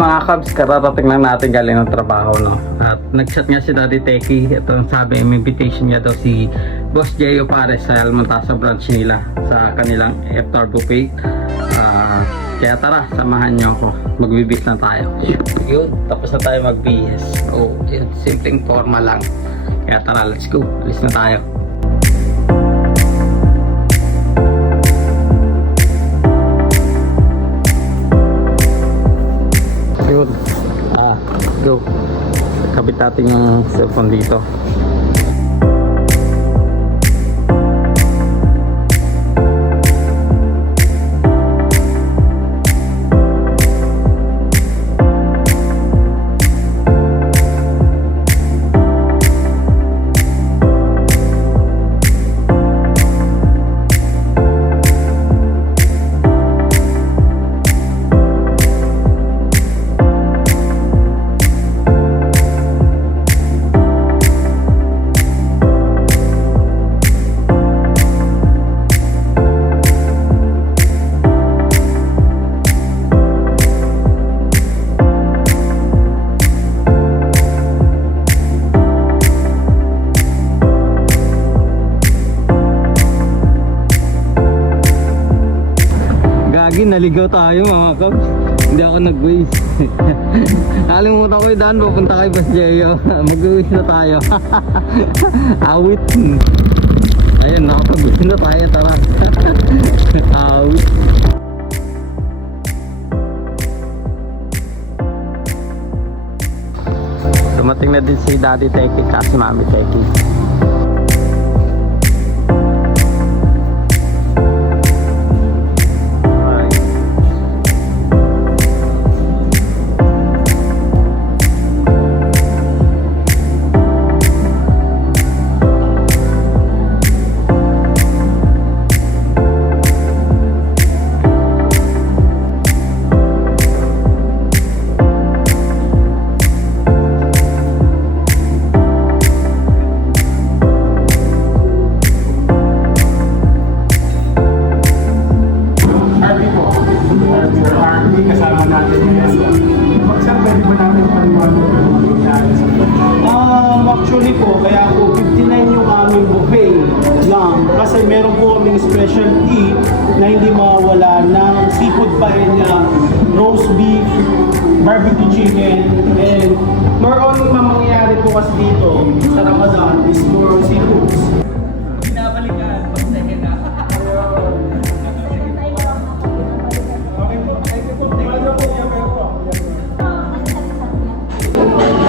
Mga Cubs, kararating lang natin galing ng trabaho, no? At nag-chat nga si Daddy Techie. Ito ang sabi, may invitation niya daw si Boss Jeyo Pares sa Almontasa branch nila sa kanilang F-Tar Buffet. Kaya tara, samahan niyo ako. Magbibis na tayo. Yun, tapos na tayo mag-BS. Oh, yun, simpleng forma lang. Kaya tara, let's go. Alis na tayo. Yun. Go. Kabit natin yung cellphone dito. Naligaw tayo mga Cubs. Hindi ako nag-waste. Nakalimutan ko yung daan, pupunta kay Boss Jeyo. Mag-waste na tayo. Awit. Ayun, nakapag-waste na tayo. Tara. Awit. Dumating na din si Daddy Techie kasi Mami Techie. Actually po, kaya po 59 yung aming buffet lang kasi meron po kaming specialty na hindi mawawala ng seafood paella, roast beef, barbecue chicken, and more on mangyayari po kasi dito sa Ramadan is more on seafoods. Binabalikan, pag-second na.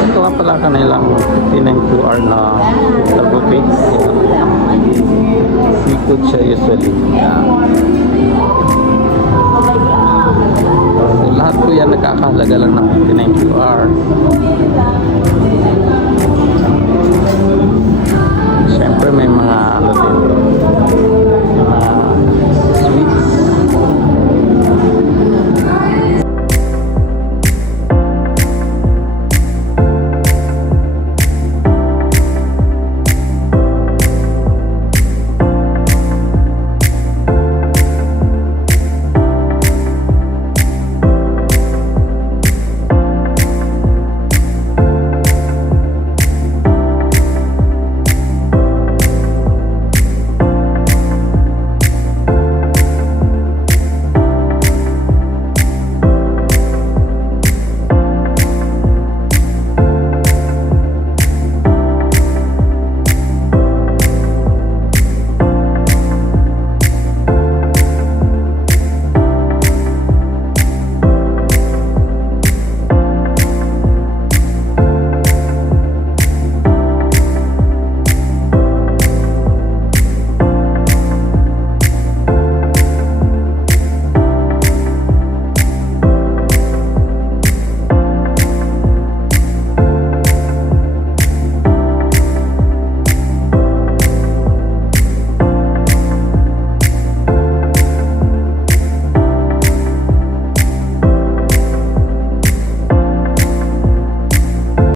Ito nga pala kanilang QR na sa buffet. Seafood siya usually. So, lahat po yan nagkakahalaga lang ng 59 QR.